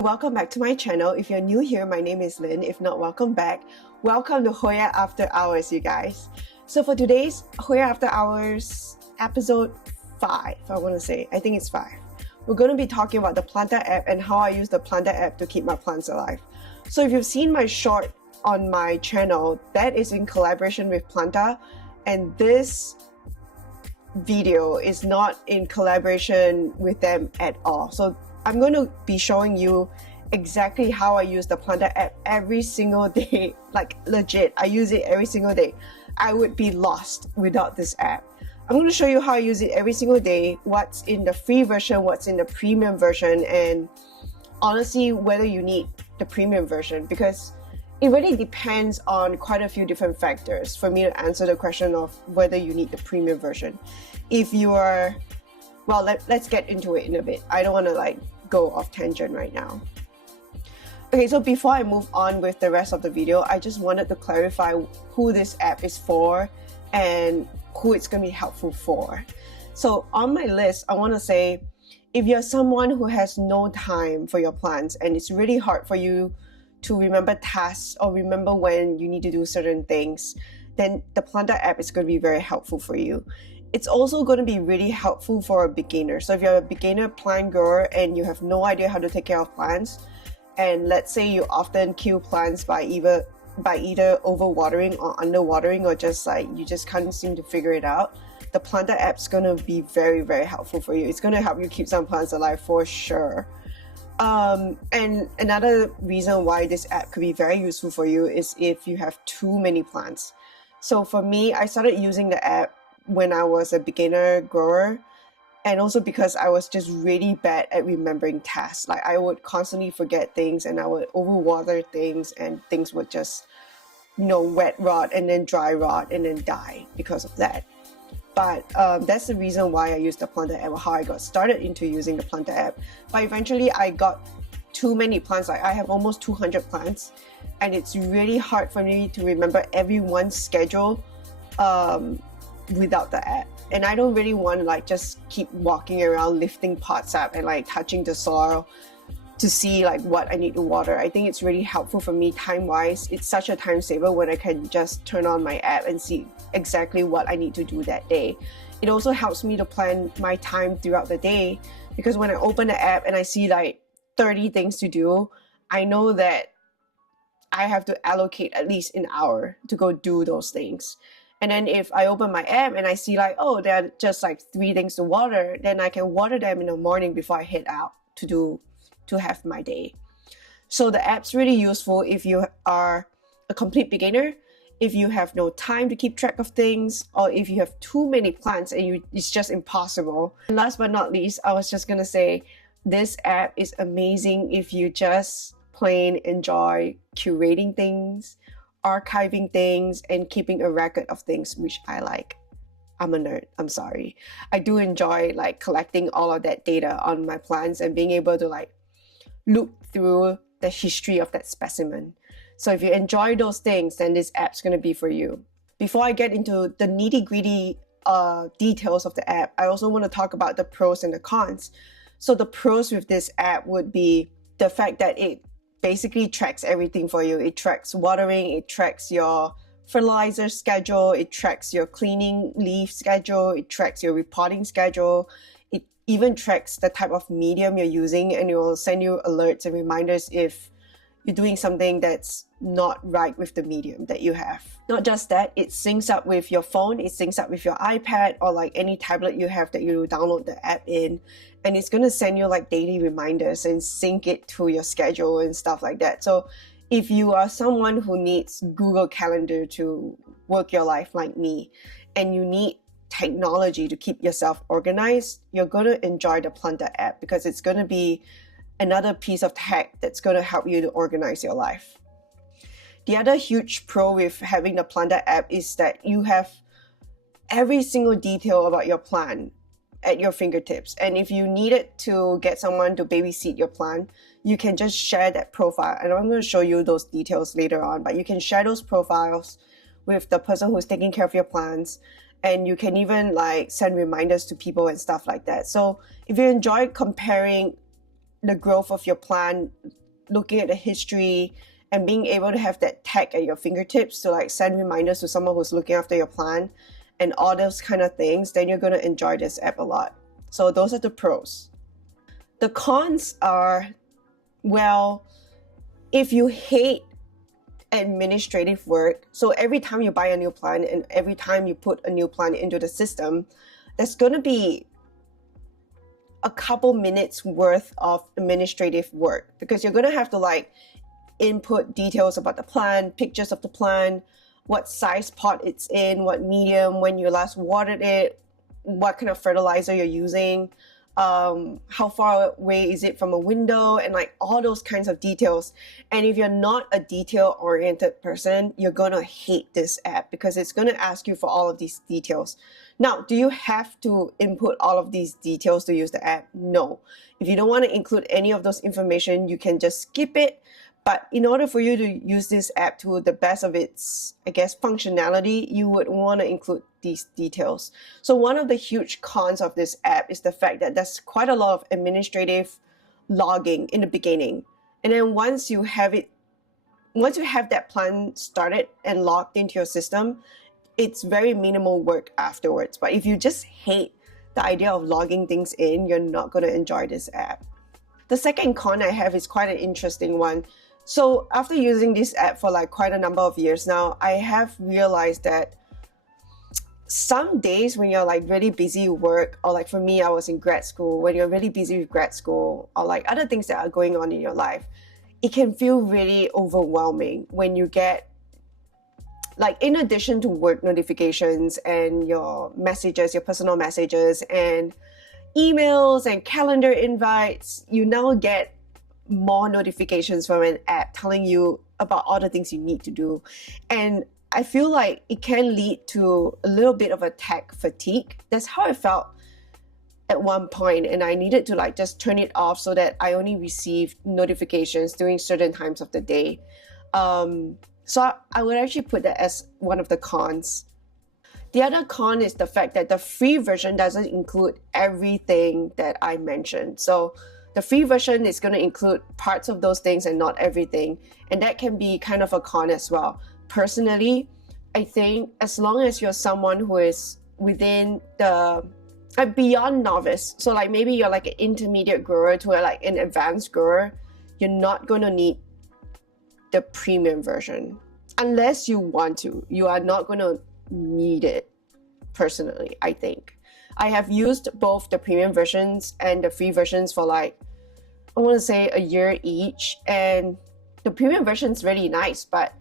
Welcome back to my channel. If you're new here, my name is Lynn. If not, welcome back. Welcome to Hoya After Hours, you guys. So for today's Hoya After Hours episode 5, I think it's 5. We're going to be talking about the Planta app and how I use the Planta app to keep my plants alive. So if you've seen my short on my channel, that is in collaboration with Planta, and this video is not in collaboration with them at all. So I'm going to be showing you exactly how I use the Planta app every single day. Like legit, I use it every single day. I would be lost without this app. I'm going to show you how I use it every single day, what's in the free version, what's in the premium version, and honestly whether you need the premium version, because it really depends on quite a few different factors for me to answer the question of whether you need the premium version. If you are, well, let's get into it in a bit. I don't want to go off tangent right now. Okay, so before I move on with the rest of the video, I just wanted to clarify who this app is for and who it's going to be helpful for. So on my list, I want to say, if you're someone who has no time for your plants and it's really hard for you to remember tasks or remember when you need to do certain things, then the Planta app is going to be very helpful for you. It's also going to be really helpful for a beginner. So if you're a beginner plant grower and you have no idea how to take care of plants, and let's say you often kill plants by either overwatering or underwatering, or just you just can't seem to figure it out, the Planta app is going to be very, very helpful for you. It's going to help you keep some plants alive for sure. And another reason why this app could be very useful for you is if you have too many plants. So for me, I started using the app when I was a beginner grower, and also because I was just really bad at remembering tasks. Like I would constantly forget things and I would overwater things, and things would just, wet rot and then dry rot and then die because of that. But that's the reason why I used the Planta app, how I got started into using the Planta app. But eventually I got too many plants. Like I have almost 200 plants, and it's really hard for me to remember everyone's schedule without the app. And I don't really want to just keep walking around lifting pots up and touching the soil to see what I need to water. I think it's really helpful for me time-wise. It's such a time saver when I can just turn on my app and see exactly what I need to do that day. It also helps me to plan my time throughout the day, because when I open the app and I see 30 things to do, I know that I have to allocate at least an hour to go do those things. And then if I open my app and I see there are just 3 things to water, then I can water them in the morning before I head out to have my day. So the app's really useful if you are a complete beginner, if you have no time to keep track of things, or if you have too many plants and it's just impossible. And last but not least, I was just gonna say, this app is amazing if you just plain enjoy curating things, archiving things, and keeping a record of things, which I like. I'm a nerd, I'm sorry. I do enjoy collecting all of that data on my plants and being able to look through the history of that specimen. So if you enjoy those things, then this app's going to be for you. Before I get into the nitty-gritty details of the app, I also want to talk about the pros and the cons. So the pros with this app would be the fact that it basically tracks everything for you. It tracks watering, it tracks your fertilizer schedule, it tracks your cleaning leaf schedule, it tracks your repotting schedule, it even tracks the type of medium you're using, and it will send you alerts and reminders if you're doing something that's not right with the medium that you have. Not just that, it syncs up with your phone, it syncs up with your iPad or any tablet you have that you download the app in, and it's going to send you daily reminders and sync it to your schedule and stuff like that. So if you are someone who needs Google Calendar to work your life like me, and you need technology to keep yourself organized, you're going to enjoy the Planta app, because it's going to be another piece of tech that's going to help you to organize your life. The other huge pro with having the Planta app is that you have every single detail about your plant at your fingertips. And if you needed to get someone to babysit your plant, you can just share that profile. And I'm going to show you those details later on, but you can share those profiles with the person who's taking care of your plants, and you can even send reminders to people and stuff like that. So if you enjoy comparing the growth of your plant, looking at the history, and being able to have that tech at your fingertips to like send reminders to someone who's looking after your plant and all those kind of things, then you're going to enjoy this app a lot. So those are the pros. The cons are, well, if you hate administrative work, so every time you buy a new plant and every time you put a new plant into the system, there's going to be a couple minutes worth of administrative work, because you're going to have to like input details about the plant, pictures of the plant, what size pot it's in, what medium, when you last watered it, what kind of fertilizer you're using, how far away is it from a window, and like all those kinds of details. And if you're not a detail-oriented person, you're gonna hate this app because it's gonna ask you for all of these details. Now, do you have to input all of these details to use the app? No. If you don't want to include any of those information, you can just skip it. But in order for you to use this app to the best of its, I guess, functionality, you would want to include these details. So one of the huge cons of this app is the fact that there's quite a lot of administrative logging in the beginning. And then once you have that plan started and logged into your system, it's very minimal work afterwards. But if you just hate the idea of logging things in, you're not going to enjoy this app. The second con I have is quite an interesting one. So after using this app for like quite a number of years now, I have realized that some days when you're like really busy with work, or like for me, I was in grad school, when you're really busy with grad school or like other things that are going on in your life, it can feel really overwhelming when you get, like, in addition to work notifications and your messages, your personal messages and emails and calendar invites, you now get more notifications from an app telling you about all the things you need to do. And I feel like it can lead to a little bit of a tech fatigue. That's how I felt at one point, and I needed to like just turn it off so that I only received notifications during certain times of the day. So I would actually put that as one of the cons. The other con is the fact that the free version doesn't include everything that I mentioned. So the free version is going to include parts of those things and not everything. And that can be kind of a con as well. Personally, I think as long as you're someone who is within the beyond novice, so like maybe you're like an intermediate grower to like an advanced grower, you're not going to need the premium version. Unless you want to, you are not going to need it, personally, I think. I have used both the premium versions and the free versions for like, I want to say a year each, and the premium version is really nice, but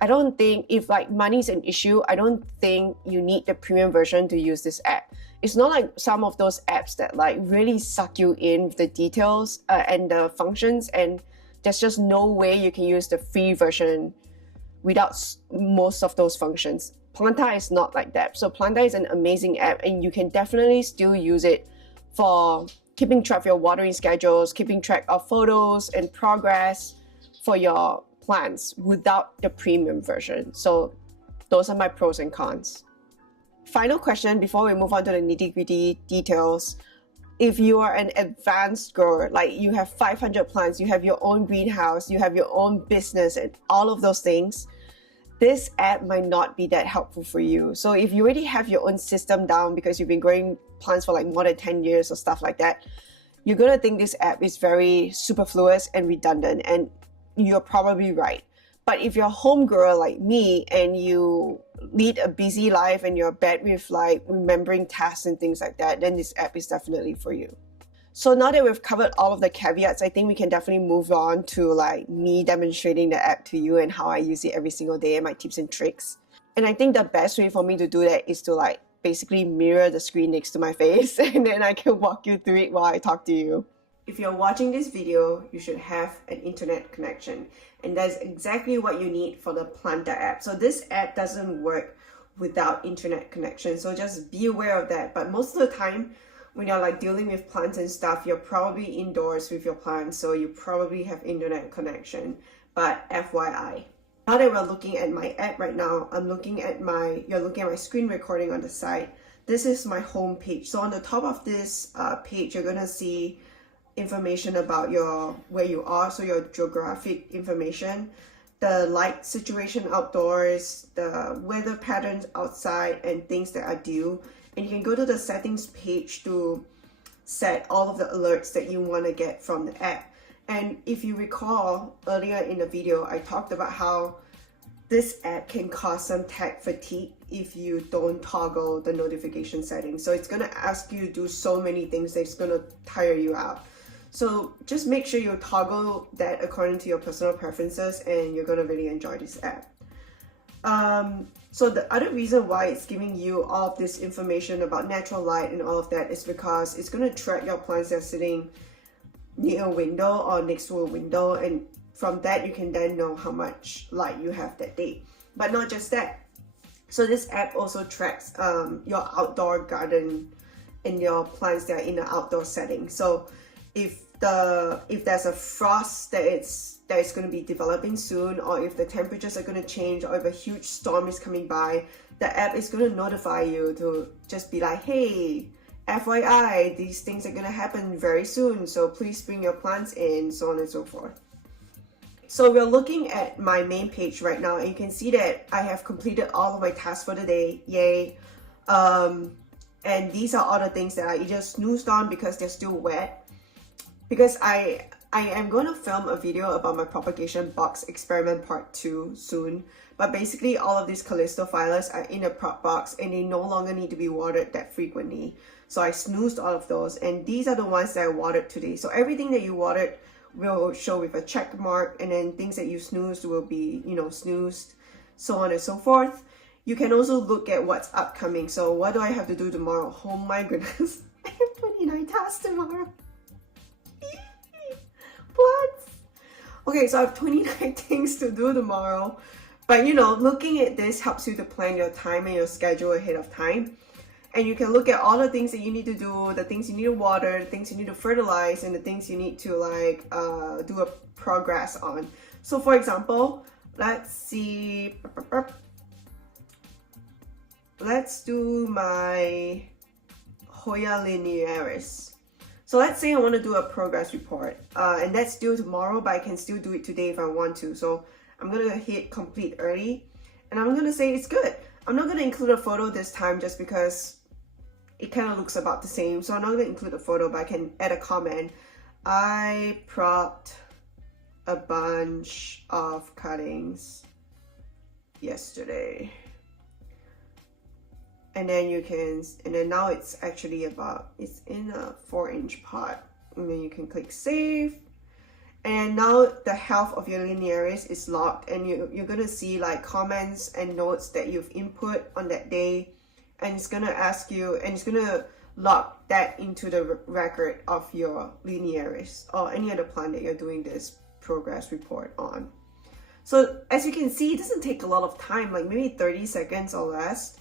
I don't think, if like money is an issue, I don't think you need the premium version to use this app. It's not like some of those apps that like really suck you in with the details and the functions, and there's just no way you can use the free version without most of those functions. Planta is not like that. So Planta is an amazing app, and you can definitely still use it for keeping track of your watering schedules, keeping track of photos and progress for your plants without the premium version. So those are my pros and cons. Final question before we move on to the nitty-gritty details. If you are an advanced grower, like you have 500 plants, you have your own greenhouse, you have your own business and all of those things, this app might not be that helpful for you. So if you already have your own system down because you've been growing plants for like more than 10 years or stuff like that, you're going to think this app is very superfluous and redundant, and you're probably right. But if you're a home grower like me and you lead a busy life and you're bad with like remembering tasks and things like that, then this app is definitely for you. So now that we've covered all of the caveats, I think we can definitely move on to like me demonstrating the app to you and how I use it every single day and my tips and tricks. And I think the best way for me to do that is to like basically mirror the screen next to my face, and then I can walk you through it while I talk to you. If you're watching this video, you should have an internet connection, and that's exactly what you need for the Planta app. So this app doesn't work without internet connection, so just be aware of that. But most of the time, when you're like dealing with plants and stuff, you're probably indoors with your plants, so you probably have internet connection. But FYI. Now that we're looking at my app right now, you're looking at my screen recording on the side. This is my home page. So on the top of this page, you're gonna see information about where you are, so your geographic information, the light situation outdoors, the weather patterns outside, and things that are due. And you can go to the settings page to set all of the alerts that you want to get from the app. And if you recall earlier in the video, I talked about how this app can cause some tech fatigue if you don't toggle the notification settings. So it's going to ask you to do so many things that it's going to tire you out. So just make sure you toggle that according to your personal preferences, and you're going to really enjoy this app. So the other reason why it's giving you all of this information about natural light and all of that is because it's going to track your plants that are sitting near a window or next to a window, and from that you can then know how much light you have that day. But not just that. So this app also tracks your outdoor garden and your plants that are in an outdoor setting. So if there's a frost that it's going to be developing soon, or if the temperatures are going to change, or if a huge storm is coming by, the app is going to notify you to just be like, hey, FYI, these things are going to happen very soon, so please bring your plants in, so on and so forth. So we're looking at my main page right now, and you can see that I have completed all of my tasks for the day. Yay. And these are all the things that I either snoozed on because they're still wet, because I am going to film a video about my propagation box experiment part 2 soon. But basically all of these callistophilus are in a prop box and they no longer need to be watered that frequently. So I snoozed all of those, and these are the ones that I watered today. So everything that you watered will show with a check mark, and then things that you snoozed will be, snoozed, so on and so forth. You can also look at what's upcoming. So what do I have to do tomorrow? Oh my goodness, I have 29 tasks tomorrow. What? Okay, so I have 29 things to do tomorrow. But looking at this helps you to plan your time and your schedule ahead of time. And you can look at all the things that you need to do, the things you need to water, the things you need to fertilize, and the things you need to do a progress on. So for example, let's see. Let's do my Hoya linearis. So let's say I want to do a progress report, and that's due tomorrow, but I can still do it today if I want to. So I'm going to hit complete early, and I'm going to say it's good. I'm not going to include a photo this time just because it kind of looks about the same. So I'm not going to include a photo, but I can add a comment. I propped a bunch of cuttings yesterday. And then now it's actually it's in a 4-inch pot. And then you can click save. And now the health of your linearis is logged, and you're gonna see like comments and notes that you've input on that day, and it's gonna ask you, and it's gonna log that into the record of your linearis or any other plant that you're doing this progress report on. So as you can see, it doesn't take a lot of time, like maybe 30 seconds or less.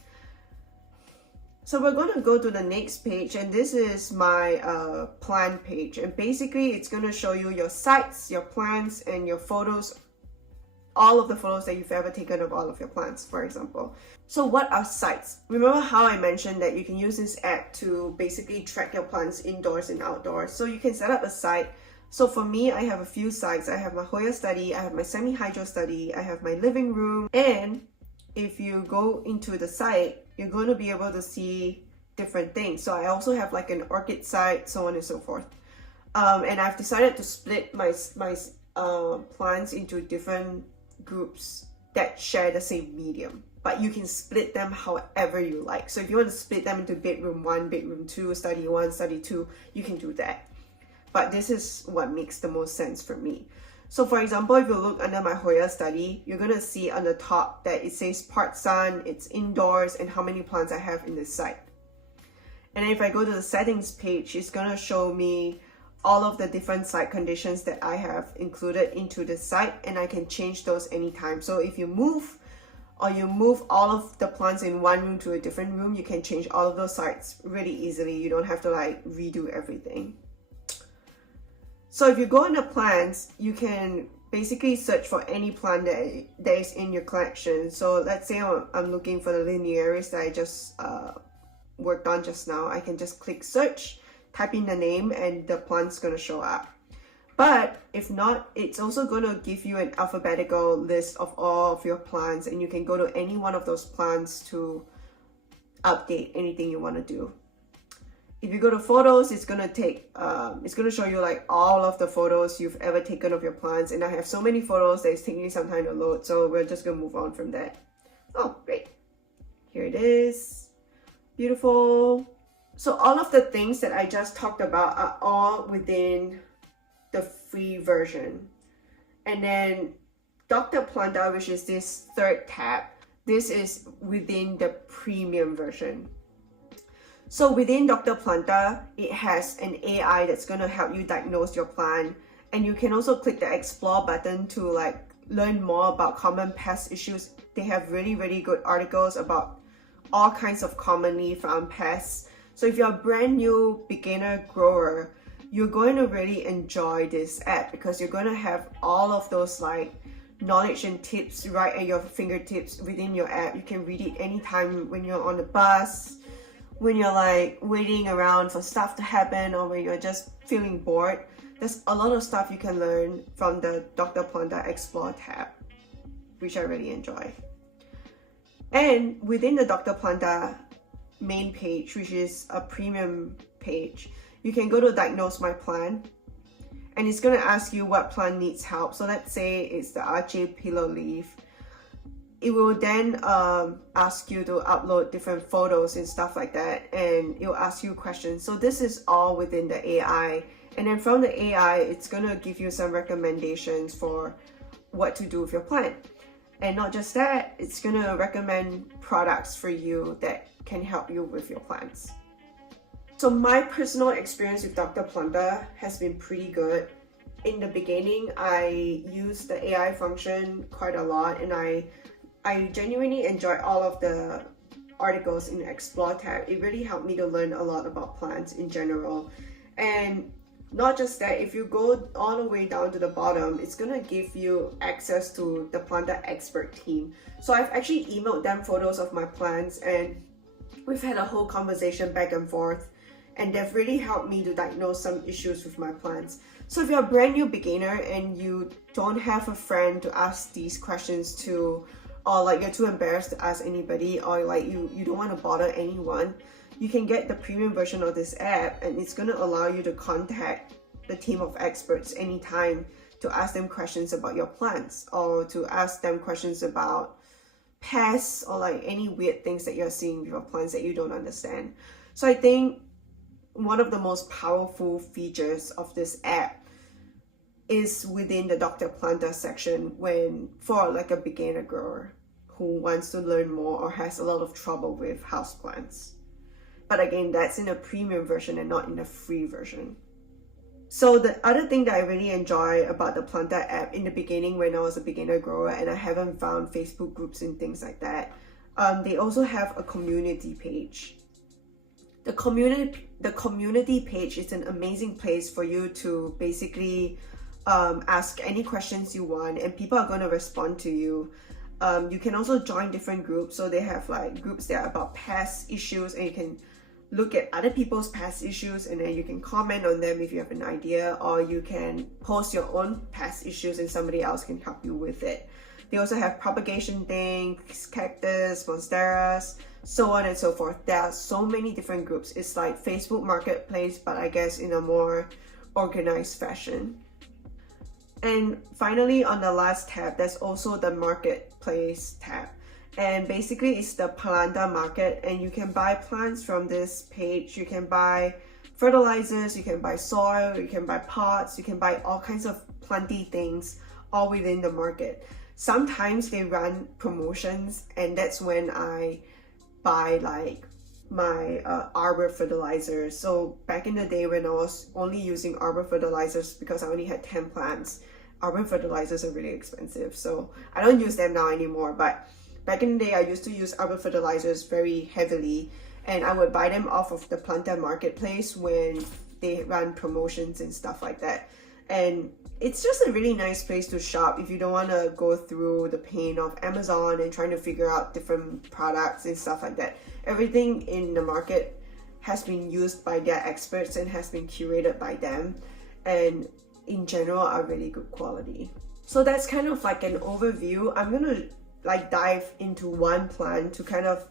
So we're going to go to the next page, and this is my plant page, and basically it's going to show you your sites, your plants, and your photos, all of the photos that you've ever taken of all of your plants, for example. So what are sites? Remember how I mentioned that you can use this app to basically track your plants indoors and outdoors. So you can set up a site. So for me, I have a few sites. I have my Hoya study, I have my semi-hydro study, I have my living room, and if you go into the site, you're going to be able to see different things. So I also have like an orchid site, so on and so forth. And I've decided to split my plants into different groups that share the same medium. But you can split them however you like. So if you want to split them into bedroom 1, bedroom 2, study 1, study 2, you can do that. But this is what makes the most sense for me. So for example, if you look under my Hoya study, you're going to see on the top that it says part sun, it's indoors, and how many plants I have in this site. And then if I go to the settings page, it's going to show me all of the different site conditions that I have included into the site, and I can change those anytime. So if you move all of the plants in one room to a different room, you can change all of those sites really easily. You don't have to like redo everything. So if you go into plants, you can basically search for any plant that is in your collection. So let's say I'm looking for the linearis that I just worked on just now. I can just click search. type in the name and the plant's gonna show up. But if not, it's also gonna give you an alphabetical list of all of your plants, and you can go to any one of those plants to update anything you want to do. If you go to photos, it's gonna show you like all of the photos you've ever taken of your plants, and I have so many photos that it's taking some time to load, so we're just gonna move on from that. Oh, great. Here it is. Beautiful. So all of the things that I just talked about are all within the free version. And then Dr. Planta, which is this third tab, this is within the premium version. So within Dr. Planta, it has an AI that's going to help you diagnose your plant, and you can also click the explore button to like learn more about common pest issues. They have really good articles about all kinds of commonly found pests. So if you're a brand new beginner grower, you're going to really enjoy this app because you're going to have all of those like knowledge and tips right at your fingertips within your app. You can read it anytime when you're on the bus, when you're like waiting around for stuff to happen, or when you're just feeling bored. There's a lot of stuff you can learn from the Dr. Planta Explore tab, which I really enjoy. And within the Dr. Planta main page, which is a premium page, you can go to diagnose my plant, and it's going to ask you what plant needs help. So let's say it's the Archie pillow leaf. It will then ask you to upload different photos and stuff like that, and it will ask you questions. So this is all within the AI, and then from the AI, it's going to give you some recommendations for what to do with your plant. And not just that, it's going to recommend products for you that can help you with your plants. So my personal experience with Dr. Planta has been pretty good. In the beginning, I used the AI function quite a lot, and I genuinely enjoyed all of the articles in the Explore tab. It really helped me to learn a lot about plants in general. And not just that, if you go all the way down to the bottom, it's gonna give you access to the Planta expert team. So I've actually emailed them photos of my plants, and we've had a whole conversation back and forth, and they've really helped me to diagnose some issues with my plants. So if you're a brand new beginner and you don't have a friend to ask these questions to, or like you're too embarrassed to ask anybody, or like you don't want to bother anyone, you can get the premium version of this app, and it's going to allow you to contact the team of experts anytime to ask them questions about your plants, or to ask them questions about pests, or like any weird things that you're seeing with your plants that you don't understand. So I think one of the most powerful features of this app is within the Dr. Planta section, when for like a beginner grower who wants to learn more or has a lot of trouble with houseplants. But again, that's in a premium version and not in the free version. So the other thing that I really enjoy about the Planta app in the beginning, when I was a beginner grower and I haven't found Facebook groups and things like that, they also have a community page. The community page is an amazing place for you to basically ask any questions you want, and people are going to respond to you. You can also join different groups. So they have like groups that are about pest issues, and you can look at other people's pest issues, and then you can comment on them if you have an idea, or you can post your own pest issues and somebody else can help you with it. They also have propagation things, cactus, monsteras, so on and so forth. There are so many different groups. It's like Facebook Marketplace, but I guess in a more organized fashion. And finally, on the last tab, there's also the Marketplace tab. And basically, it's the Planta market, and you can buy plants from this page. You can buy fertilizers, you can buy soil, you can buy pots, you can buy all kinds of planty things all within the market. Sometimes they run promotions, and that's when I buy like my arbor fertilizers. So back in the day when I was only using arbor fertilizers because I only had 10 plants, arbor fertilizers are really expensive, so I don't use them now anymore. But back in the day, I used to use arbor fertilizers very heavily, and I would buy them off of the Planta marketplace when they run promotions and stuff like that. And it's just a really nice place to shop if you don't want to go through the pain of Amazon and trying to figure out different products and stuff like that. Everything in the market has been used by their experts and has been curated by them, and in general are really good quality. So that's kind of like an overview. I'm gonna like dive into one plant to kind of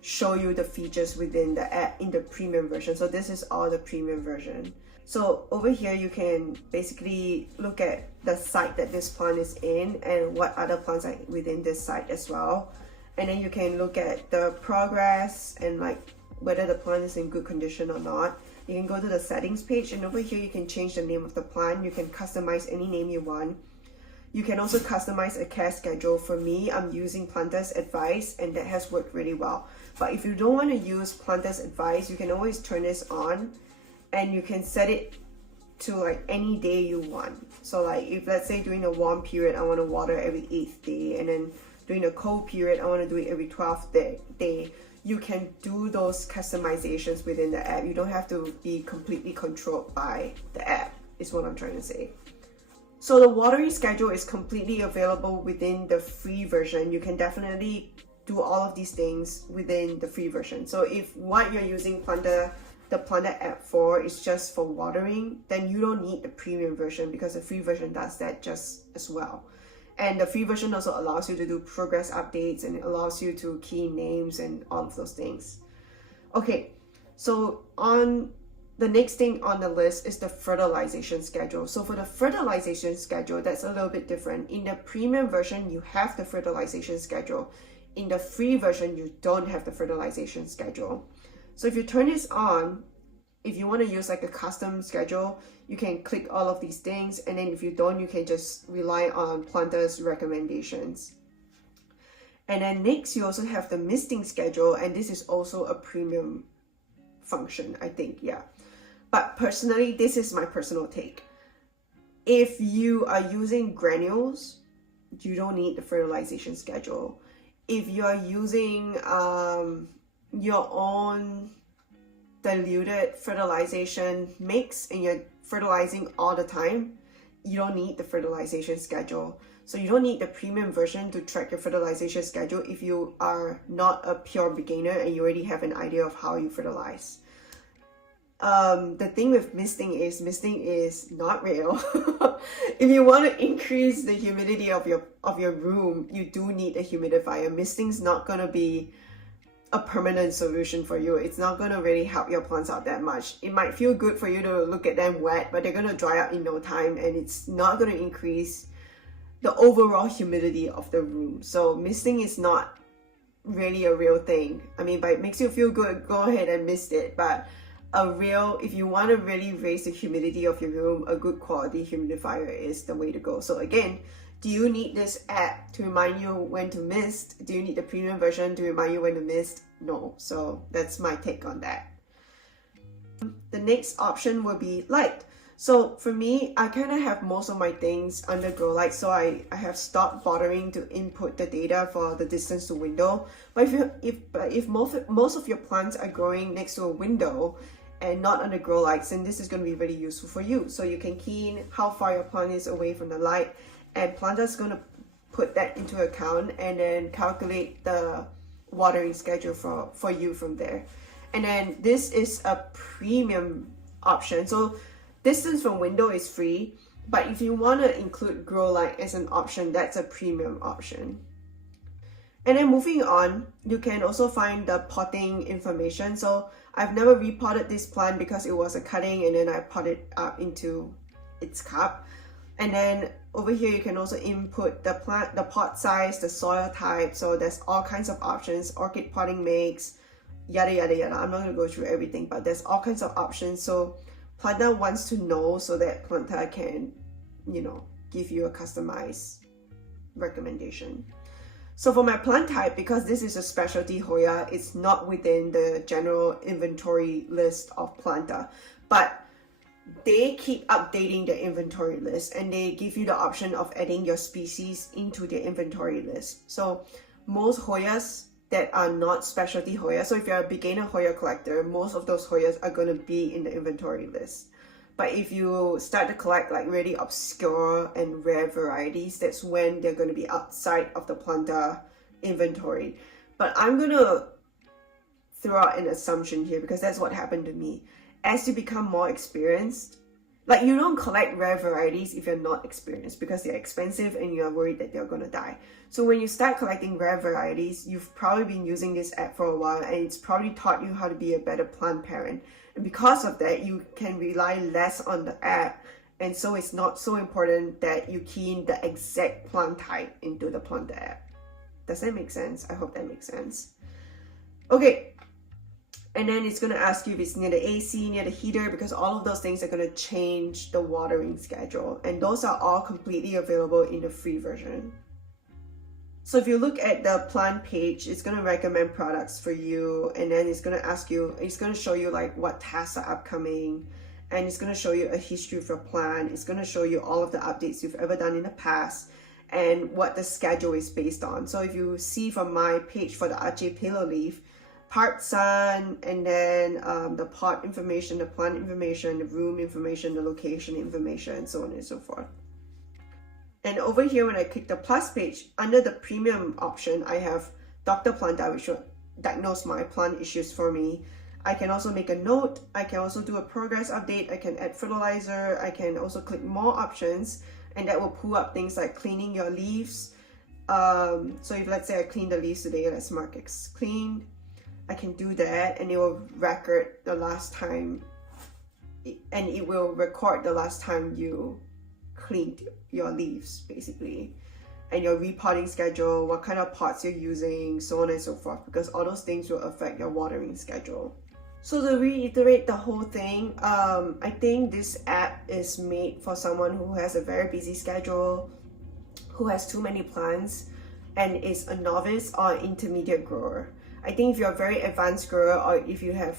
show you the features within the app in the premium version. So this is all the premium version. So over here you can basically look at the site that this plant is in and what other plants are within this site as well. And then you can look at the progress and like whether the plant is in good condition or not. You can go to the settings page, and over here you can change the name of the plant. You can customize any name you want. You can also customize a care schedule. For me, I'm using Planta's advice, and that has worked really well. But if you don't want to use Planta's advice, you can always turn this on and you can set it to like any day you want. So like if let's say during the warm period I want to water every 8th day, and then during the cold period I want to do it every 12th day, you can do those customizations within the app. You don't have to be completely controlled by the app, is what I'm trying to say. So the watering schedule is completely available within the free version. You can definitely do all of these things within the free version. So if what you're using the Planta app for is just for watering, then you don't need the premium version, because the free version does that just as well. And the free version also allows you to do progress updates, and it allows you to key names and all of those things. Okay, so on the next thing on the list is the fertilization schedule. So for the fertilization schedule, that's a little bit different. In the premium version, you have the fertilization schedule. In the free version, you don't have the fertilization schedule. So if you turn this on, if you want to use like a custom schedule, you can click all of these things, and then if you don't, you can just rely on Planta's recommendations. And then next, you also have the misting schedule, and this is also a premium function, I think, yeah. But personally, this is my personal take. If you are using granules, you don't need the fertilization schedule. If you are using your own diluted fertilization mix and you're fertilizing all the time, you don't need the fertilization schedule. So you don't need the premium version to track your fertilization schedule if you are not a pure beginner and you already have an idea of how you fertilize. The thing with misting is not real. If you want to increase the humidity of your room, you do need a humidifier. Misting's not gonna be a permanent solution for you. It's not going to really help your plants out that much. It might feel good for you to look at them wet, but they're going to dry up in no time, and it's not going to increase the overall humidity of the room. So misting is not really a real thing. I mean, but it makes you feel good, go ahead and mist it. But if you want to really raise the humidity of your room, a good quality humidifier is the way to go. So again, do you need this app to remind you when to mist? Do you need the premium version to remind you when to mist? No. So that's my take on that. The next option will be light. So for me, I kind of have most of my things under grow light. So I have stopped bothering to input the data for the distance to window. But if most of your plants are growing next to a window and not under grow lights, then this is going to be really useful for you. So you can key in how far your plant is away from the light, and Planta's going to put that into account and then calculate the watering schedule for you from there. And then this is a premium option. So distance from window is free, but if you want to include grow light as an option, that's a premium option. And then moving on, you can also find the potting information. So I've never repotted this plant because it was a cutting, and then I potted up into its cup. And then over here, you can also input the pot size, the soil type. So there's all kinds of options, orchid potting mix, yada, yada, yada. I'm not going to go through everything, but there's all kinds of options. So Planta wants to know so that Planta can, give you a customized recommendation. So for my plant type, because this is a specialty Hoya, it's not within the general inventory list of Planta, but they keep updating their inventory list, and they give you the option of adding your species into their inventory list. So most Hoyas that are not specialty Hoya, so if you're a beginner Hoya collector, most of those Hoyas are going to be in the inventory list. But if you start to collect like really obscure and rare varieties, that's when they're going to be outside of the Planta inventory. But I'm going to throw out an assumption here because that's what happened to me. As you become more experienced, like you don't collect rare varieties if you're not experienced because they're expensive and you're worried that they're gonna die. So when you start collecting rare varieties, you've probably been using this app for a while and it's probably taught you how to be a better plant parent. And because of that, you can rely less on the app. And so it's not so important that you key in the exact plant type into the Planta app. Does that make sense? I hope that makes sense. Okay. And then it's going to ask you if it's near the AC, near the heater, because all of those things are going to change the watering schedule. And those are all completely available in the free version. So if you look at the plant page, it's going to recommend products for you. And then it's going to ask you, it's going to show you like what tasks are upcoming. And it's going to show you a history of your plant. It's going to show you all of the updates you've ever done in the past and what the schedule is based on. So if you see from my page for the Aceh Pillow Leaf, part sun, and then the pot information, the plant information, the room information, the location information, so on and so forth. And over here, when I click the plus page, under the premium option, I have Dr. Planta, which will diagnose my plant issues for me. I can also make a note. I can also do a progress update. I can add fertilizer. I can also click more options, and that will pull up things like cleaning your leaves. So if let's say I clean the leaves today, let's mark it clean. I can do that, and it will record the last time, and it will record the last time you cleaned your leaves, basically, and your repotting schedule, what kind of pots you're using, so on and so forth, because all those things will affect your watering schedule. So to reiterate the whole thing, I think this app is made for someone who has a very busy schedule, who has too many plants, and is a novice or intermediate grower. I think if you're a very advanced grower, or if you have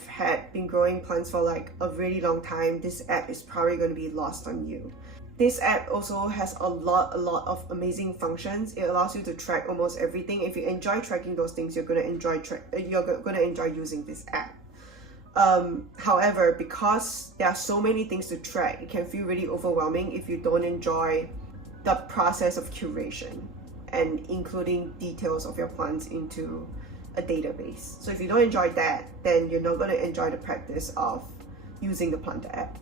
been growing plants for like a really long time, this app is probably going to be lost on you. This app also has a lot of amazing functions. It allows you to track almost everything. If you enjoy tracking those things, you're gonna enjoy using this app. However, because there are so many things to track, it can feel really overwhelming if you don't enjoy the process of curation and including details of your plants into a database. So if you don't enjoy that, then you're not going to enjoy the practice of using the Planta app.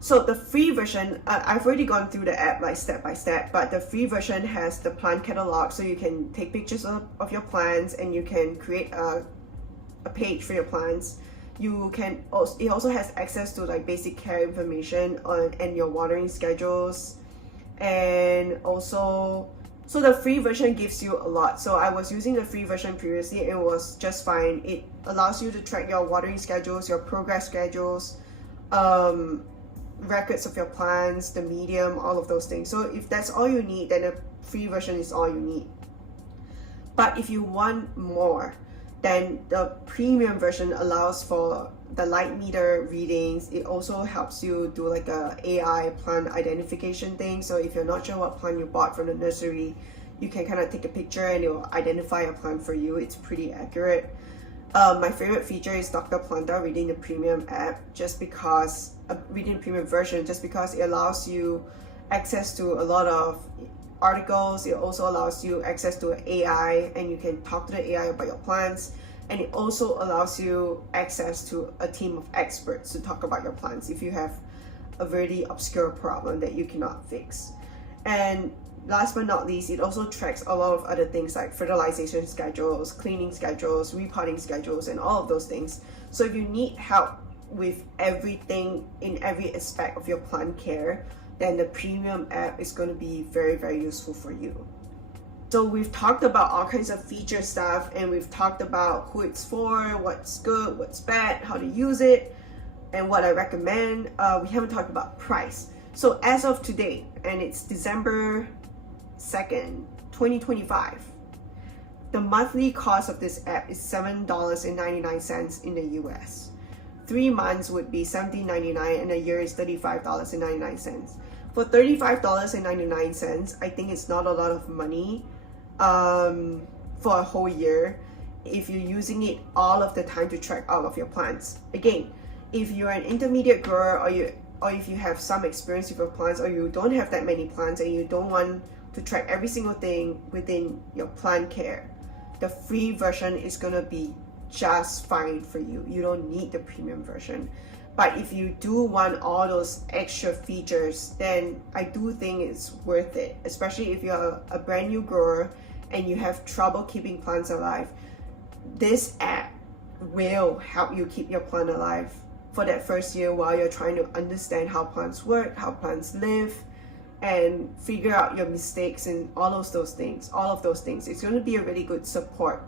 So the free version, I've already gone through the app like step by step, but the free version has the plant catalog, so you can take pictures of your plants and you can create a page for your plants. You can also, it also has access to like basic care information and your watering schedules, and also, so the free version gives you a lot. So I was using the free version previously, it was just fine. It allows you to track your watering schedules, your progress schedules, records of your plants, the medium, all of those things. So if that's all you need, then the free version is all you need. But if you want more, then the premium version allows for the light meter readings. It also helps you do like a AI plant identification thing. So if you're not sure what plant you bought from the nursery, you can kind of take a picture and it will identify a plant for you. It's pretty accurate. My favorite feature is Dr. Planta reading the premium app, just because reading the premium version, just because it allows you access to a lot of articles. It also allows you access to AI, and you can talk to the AI about your plants. And it also allows you access to a team of experts to talk about your plants if you have a really obscure problem that you cannot fix. And last but not least, it also tracks a lot of other things like fertilization schedules, cleaning schedules, repotting schedules, and all of those things. So if you need help with everything in every aspect of your plant care, then the premium app is going to be very, very useful for you. So we've talked about all kinds of feature stuff, and we've talked about who it's for, what's good, what's bad, how to use it, and what I recommend. We haven't talked about price. So as of today, and it's December 2nd, 2025, the monthly cost of this app is $7.99 in the US. 3 months would be $17.99, and a year is $35.99. For $35.99, I think it's not a lot of money for a whole year if you're using it all of the time to track all of your plants. Again, if you're an intermediate grower, or if you have some experience with your plants, or you don't have that many plants and you don't want to track every single thing within your plant care, the free version is going to be just fine for you. You don't need the premium version. But if you do want all those extra features, then I do think it's worth it, especially if you're a brand new grower and you have trouble keeping plants alive. This app will help you keep your plant alive for that first year while you're trying to understand how plants work, how plants live, and figure out your mistakes and all of those things. It's going to be a really good supporting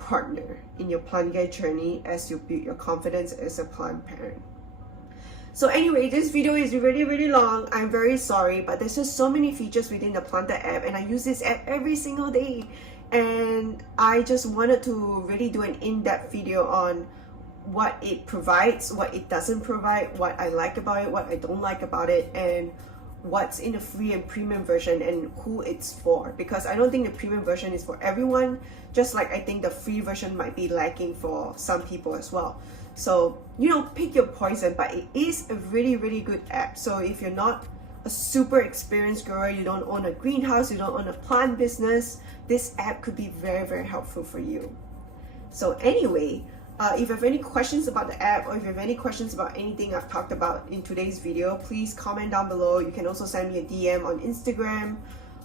partner in your plant care journey as you build your confidence as a plant parent. So anyway, this video is really long. I'm very sorry, but there's just so many features within the Planta app, and I use this app every single day. And I just wanted to really do an in-depth video on what it provides, what it doesn't provide, what I like about it, what I don't like about it, and what's in the free and premium version and who it's for. Because I don't think the premium version is for everyone, just like I think the free version might be lacking for some people as well. So, you know, pick your poison, but it is a really good app. So if you're not a super experienced grower, you don't own a greenhouse, you don't own a plant business, this app could be very helpful for you. So anyway, if you have any questions about the app, or if you have any questions about anything I've talked about in today's video, please comment down below. You can also send me a DM on Instagram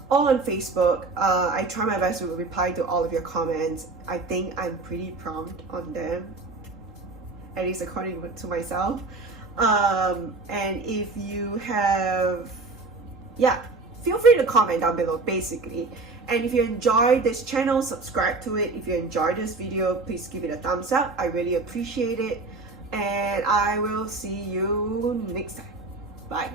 or on Facebook. I try my best to reply to all of your comments. I think I'm pretty prompt on them, at least according to myself. And if you have, feel free to comment down below basically. And if you enjoy this channel, subscribe to it. If you enjoyed this video, please give it a thumbs up. I really appreciate it. And I will see you next time. Bye.